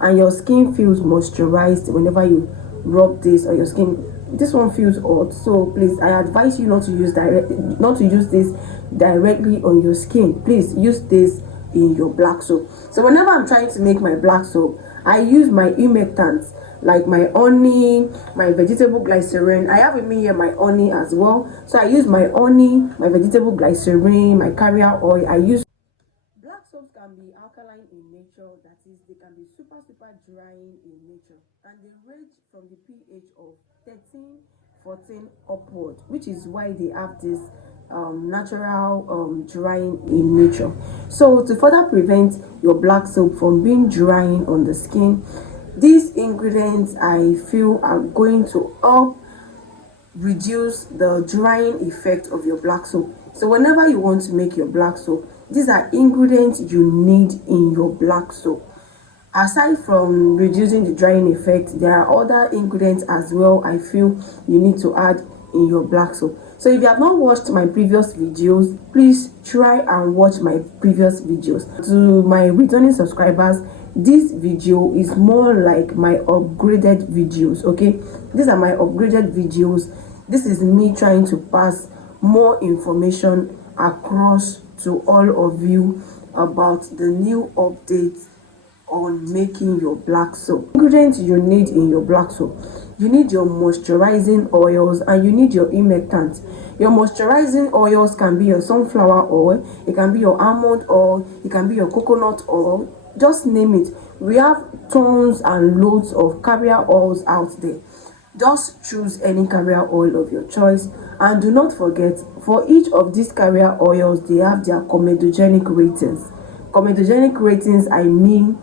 and your skin feels moisturized whenever you rub this, or your skin, this one feels hot, so please, I advise you not to use this directly on your skin. Please use this in your black soap. So whenever I'm trying to make my black soap, I use my humectants, like my honey, my vegetable glycerin. I have with me here my honey as well, so I use my honey, my vegetable glycerin, my carrier oil. I use black soaps can be alkaline in nature, that is, they can be super drying in nature, and they range from the pH of 13, 14 upward, which is why they have this natural drying in nature. So to further prevent your black soap from being drying on the skin, these ingredients I feel are going to help reduce the drying effect of your black soap. So whenever you want to make your black soap, these are ingredients you need in your black soap. Aside from reducing the drying effect, there are other ingredients as well I feel you need to add in your black soap. So if you have not watched my previous videos, please try and watch my previous videos. To my returning subscribers, this video is more like my upgraded videos. Okay, these are my upgraded videos. This is me trying to pass more information across to all of you about the new updates on making your black soap. Ingredients you need in your black soap: you need your moisturizing oils and you need your humectants. Your moisturizing oils can be your sunflower oil, it can be your almond oil, it can be your coconut oil, just name it. We have tons and loads of carrier oils out there. Just choose any carrier oil of your choice, and do not forget, for each of these carrier oils, they have their comedogenic ratings. Comedogenic ratings, I mean,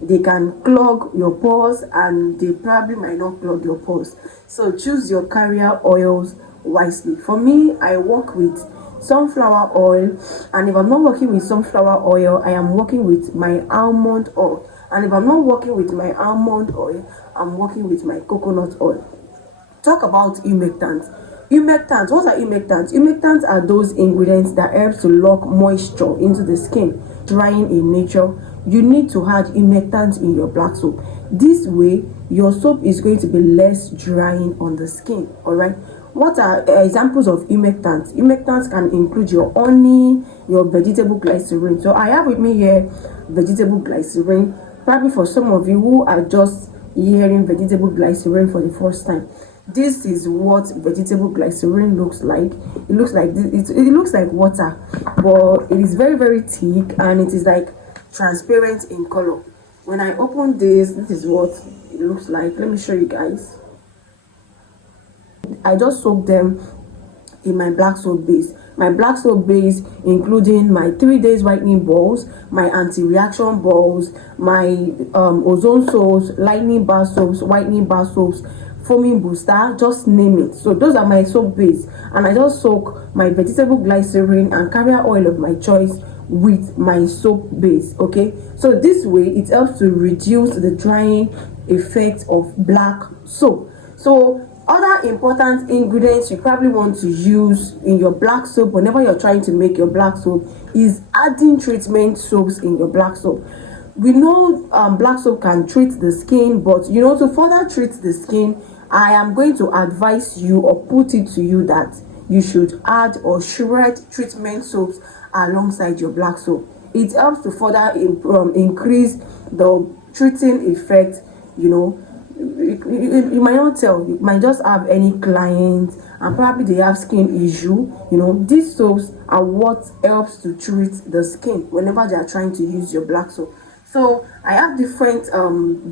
they can clog your pores and they probably might not clog your pores. So choose your carrier oils wisely. For me, I work with sunflower oil, and if I'm not working with sunflower oil, I am working with my almond oil, and if I'm not working with my almond oil, I'm working with my coconut oil. Talk about humectants. Humectants, what are humectants? Humectants are those ingredients that help to lock moisture into the skin. Drying in nature, you need to add humectants in your black soap. This way your soap is going to be less drying on the skin. All right, what are examples of humectants? Humectants can include your honey, your vegetable glycerin. So I have with me here vegetable glycerin. Probably for some of you who are just hearing vegetable glycerin for the first time, this is what vegetable glycerin looks like. It looks like this. It looks like water, but it is very thick, and it is like transparent in color. When I open this is what it looks like. Let me show you guys. I just soaked them in my black soap base. My black soap base, including my 3 days whitening balls, my anti-reaction balls, my ozone soaps, lightening bar soaps, whitening bar soaps, foaming booster, just name it. So those are my soap base, and I just soak my vegetable glycerin and carrier oil of my choice with my soap base. Okay, so this way it helps to reduce the drying effect of black soap. So other important ingredients you probably want to use in your black soap whenever you're trying to make your black soap is adding treatment soaps in your black soap. We know black soap can treat the skin, but you know, to further treat the skin, I am going to advise you or put it to you that you should add or shred treatment soaps alongside your black soap. It helps to further increase the treating effect. You know, you might not tell, you might just have any clients and probably they have skin issue. You know, these soaps are what helps to treat the skin whenever they are trying to use your black soap. So I have different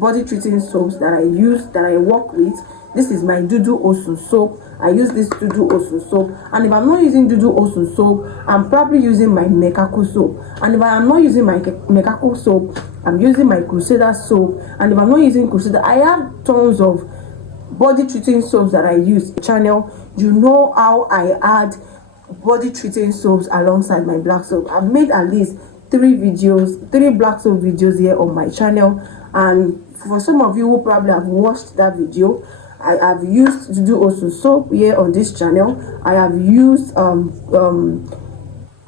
body treating soaps that I use, that I work with. This is my Dudu Osun soap. I use this Dudu Osun soap, and if I'm not using Dudu Osun soap, I'm probably using my Mekaku soap. And if I am not using my Mekaku soap, I'm using my Crusader soap. And if I'm not using Crusader, I have tons of body treating soaps that I use. Channel, you know how I add body treating soaps alongside my black soap. I've made at least 3 black soap videos here on my channel, and for some of you who probably have watched that video, I have used Dudu Osun soap here on this channel. I have used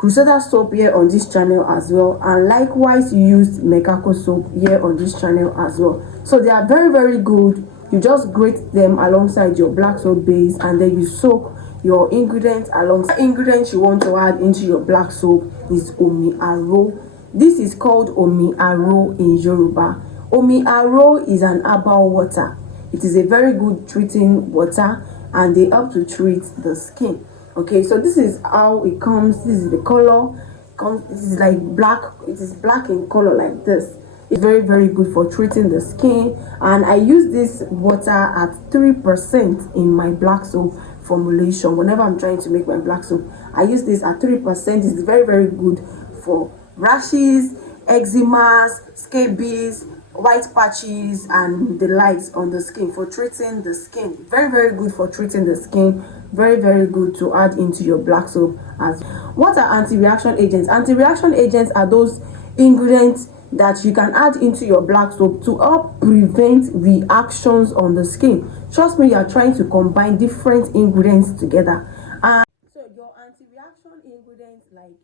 Crusader soap here on this channel as well, and likewise used Mekako soap here on this channel as well. So they are very good. You just grate them alongside your black soap base, and then you soak your ingredients alongside. The ingredients you want to add into your black soap is Omi Aro. This is called Omi Aro in Yoruba. Omi Aro is an herbal water. It is a very good treating water, and they help to treat the skin. Okay, so this is how it comes. This is the color. This is like black. It is black in color like this. It's very good for treating the skin, and I use this water at 3% in my black soap formulation. Whenever I'm trying to make my black soap, I use this at 3%. It's very good for rashes, eczemas, scabies, white patches, and the likes on the skin, for treating the skin. Very good for treating the skin. Very good to add into your black soap. As what are anti-reaction agents? Anti-reaction agents are those ingredients that you can add into your black soap to help prevent reactions on the skin. Trust me, you are trying to combine different ingredients together. And so your anti-reaction ingredients, like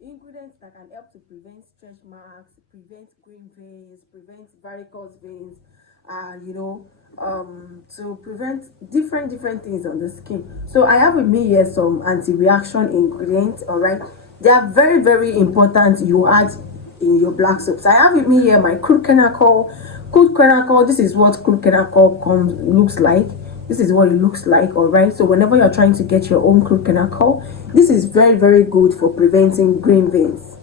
ingredients that can help to prevent stretch marks, prevent green veins, prevent varicose veins, to prevent different things on the skin. So I have with me here some anti-reaction ingredients. All right, they are very important you add in your black soaps. I have with me here my crude Botanical. This is what crude Botanical looks like. This is what it looks like. All right, so whenever you're trying to get your own crude Botanical, this is very good for preventing green veins.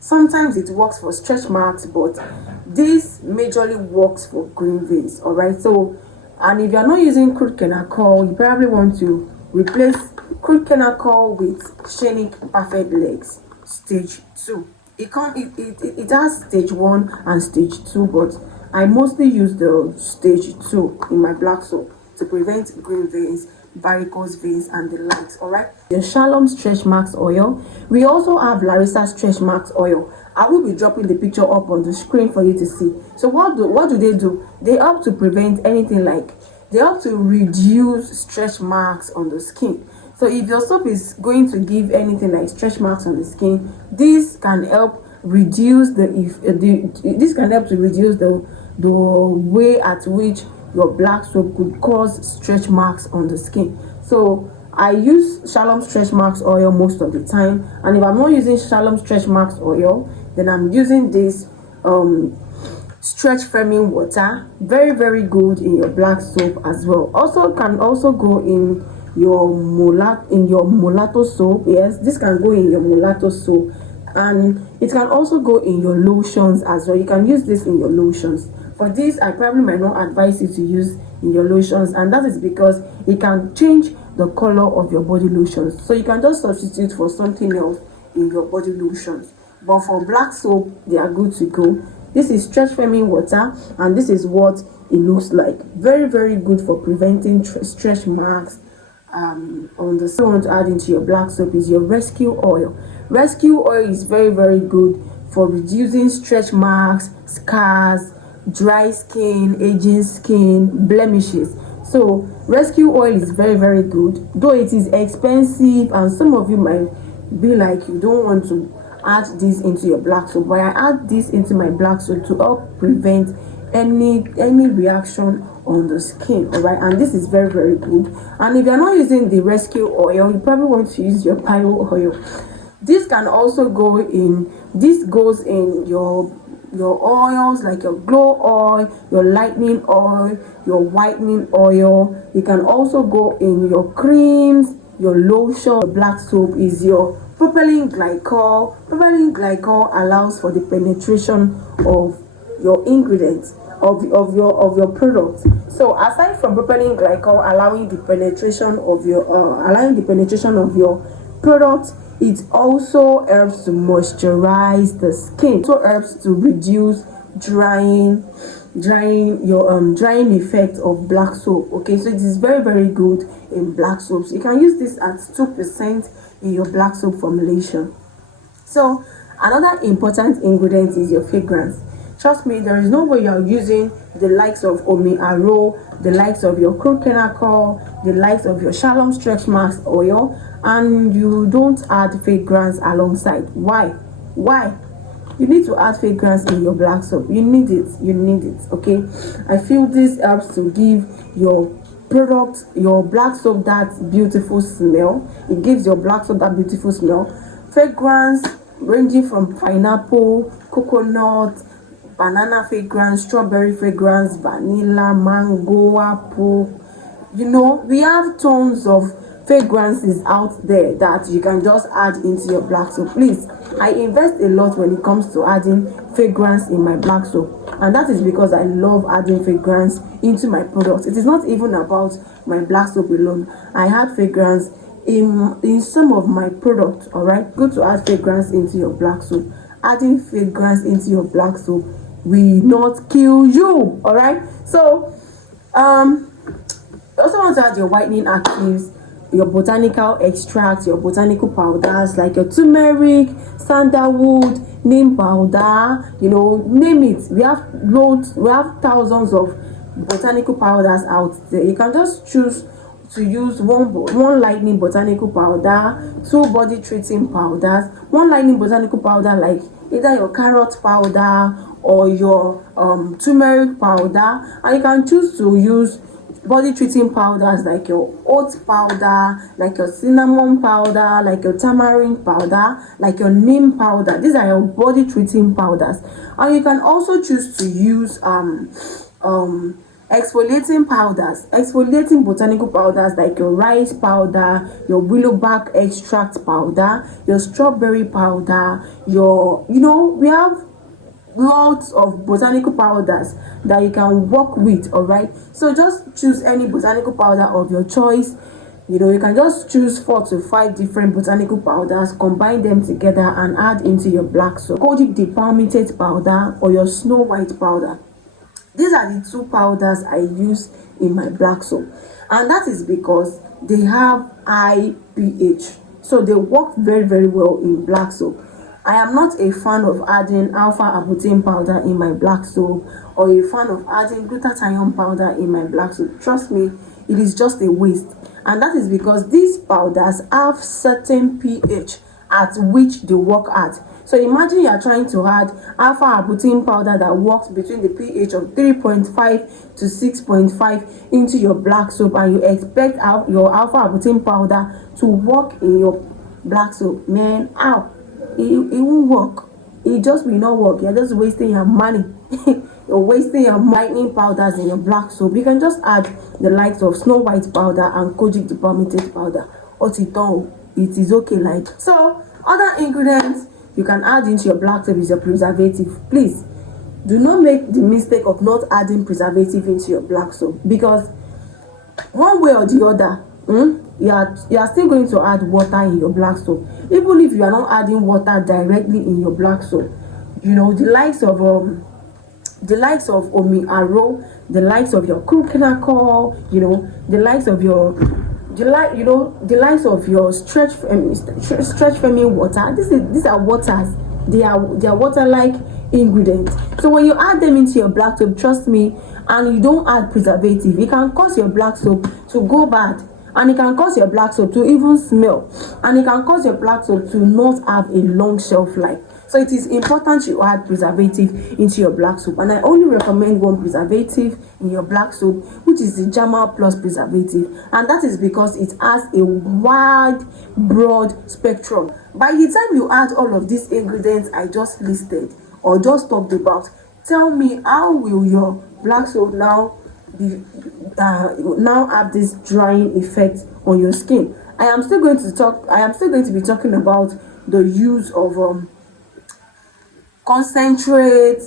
Sometimes it works for stretch marks, but this majorly works for green veins. All right, so, and if you're not using crude Botanical, you probably want to replace crude Botanical with Shenic Perfect Legs stage 2. It has stage 1 and stage 2, but I mostly use the stage 2 in my black soap to prevent green veins, varicose veins, and the likes. All right, the Shalom stretch marks oil. We also have Larissa stretch marks oil. I will be dropping the picture up on the screen for you to see. So what do they do? They help to prevent anything like, they help to reduce stretch marks on the skin. So if your soap is going to give anything like stretch marks on the skin, this can help reduce the way at which your black soap could cause stretch marks on the skin. So I use Shalom stretch marks oil most of the time, and if I'm not using Shalom stretch marks oil, then I'm using this stretch firming water. Very good in your black soap as well. Also can also go in your mulatto soap. Yes, this can go in your mulatto soap, and it can also go in your lotions as well. You can use this in your lotions. For this, I probably might not advise you to use in your lotions, and that is because it can change the color of your body lotions. So you can just substitute for something else in your body lotions. But for black soap, they are good to go. This is stretch firming water, and this is what it looks like. Very good for preventing stretch marks on the soap. You want to add into your black soap is your rescue oil. Rescue oil is very good for reducing stretch marks, scars, dry skin, aging skin, blemishes. So rescue oil is very good, though it is expensive, and some of you might be like, you don't want to add this into your black soap, but I add this into my black soap to help prevent any reaction on the skin. All right, and this is very good. And if you're not using the rescue oil, you probably want to use your bio oil. This can also go in, this goes in your oils like your glow oil, your lightening oil, your whitening oil. It can also go in your creams, your lotion. The black soap is your propylene glycol. Propylene glycol allows for the penetration of your ingredients of your product. So aside from propylene glycol allowing the penetration of your product, it also helps to moisturize the skin. It also helps to reduce drying effect of black soap. Okay, so it is very good in black soaps. You can use this at 2% in your black soap formulation. So another important ingredient is your fragrance. Trust me, there is no way you're using the likes of Omi Aro, the likes of your Botanical, the likes of your Shalom Stretch Mask Oil, and you don't add fragrance alongside. Why? You need to add fragrance in your black soap. You need it. Okay, I feel this helps to give your product, your black soap, that beautiful smell. It gives your black soap that beautiful smell. Fragrance ranging from pineapple, coconut, banana fragrance, strawberry fragrance, vanilla, mango, apple. You know, we have tons of fragrances out there that you can just add into your black soap. Please, I invest a lot when it comes to adding fragrance in my black soap, and that is because I love adding fragrance into my products. It is not even about my black soap alone. I add fragrance in some of my products. All right, good to add fragrance into your black soap. Adding fragrance into your black soap will not kill you. All right, so you also want to add your whitening actives, your botanical extracts, your botanical powders like your turmeric, sandalwood, neem powder, you know, name it. We have thousands of botanical powders out there. You can just choose to use one lightning botanical powder, 2 body treating powders, one lightning botanical powder like either your carrot powder or your turmeric powder, and you can choose to use body treating powders like your oat powder, like your cinnamon powder, like your tamarind powder, like your neem powder. These are your body treating powders. And you can also choose to use exfoliating powders, exfoliating botanical powders like your rice powder, your willow bark extract powder, your strawberry powder, your, you know, we have lots of botanical powders that you can work with. All right, so just choose any botanical powder of your choice. You know, you can just choose 4 to 5 different botanical powders, combine them together and add into your black soap. Kojic depalmitate powder or your snow white powder. These are the 2 powders I use in my black soap, and that is because they have high pH, so they work very, very well in black soap. I am not a fan of adding alpha arbutin powder in my black soap or a fan of adding glutathione powder in my black soap. Trust me, it is just a waste, and that is because these powders have certain pH at which they work at. So imagine you are trying to add alpha arbutin powder that works between the pH of 3.5 to 6.5 into your black soap, and you expect your alpha arbutin powder to work in your black soap. Man, ow, it won't work. It just will not work. You're just wasting your money. You're wasting your lightning powders in your black soap. You can just add the likes of snow white powder and kojic depalmitate powder. It is okay. Like, so other ingredients you can add into your black soap is your preservative. Please do not make the mistake of not adding preservative into your black soap, because one way or the other, you are still going to add water in your black soap. Even if you are not adding water directly in your black soap, you know, the likes of Omi Aro, the likes of your Botanical, you know, the likes of your the likes of your stretch femi water. These are waters. They are water-like ingredients. So when you add them into your black soap, trust me, and you don't add preservative, it can cause your black soap to go bad, and it can cause your black soap to even smell, and it can cause your black soap to not have a long shelf life. So it is important you add preservative into your black soap, and I only recommend one preservative in your black soap, which is the Jamal Plus preservative, and that is because it has a wide, broad spectrum. By the time you add all of these ingredients I just listed or just talked about, tell me, how will your black soap now have this drying effect on your skin? I am still going to be talking about the use of concentrate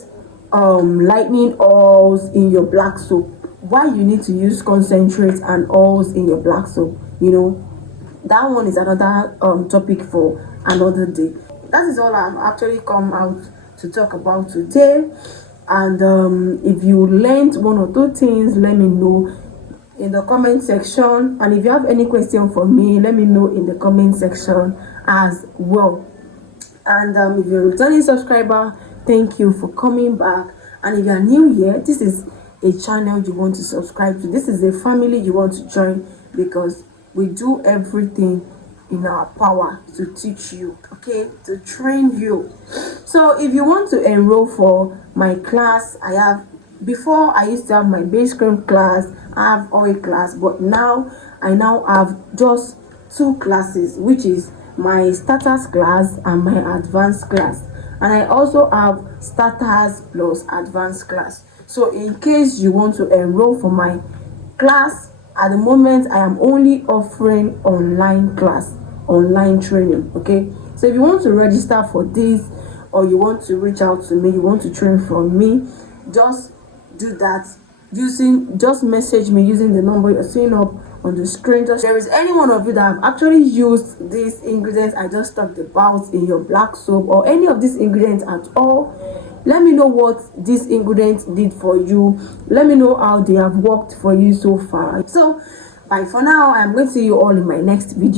lightning oils in your black soap. Why you need to use concentrate and oils in your black soap, you know, that one is another topic for another day. That is all I've actually come out to talk about today. And if you learned 1 or 2 things, let me know in the comment section. And if you have any question for me, let me know in the comment section as well. And if you're a returning subscriber, thank you for coming back. And if you are new here, this is a channel you want to subscribe to. This is a family you want to join, because we do everything in our power to teach you, okay, to train you. So if you want to enroll for my class, before I used to have my base cream class, I have oil class, but now I have just 2 classes, which is my starters class and my advanced class. And I also have starters plus advanced class. So in case you want to enroll for my class, at the moment I am only offering online class, online training, okay? So if you want to register for this, or you want to reach out to me, you want to train from me, just do that just message me using the number you're seeing up on the screen. Just there is any one of you that have actually used these ingredients I just talked about in your black soap, or any of these ingredients at all, let me know what these ingredients did for you. Let me know how they have worked for you so far. So bye for now. I'm going to see you all in my next video.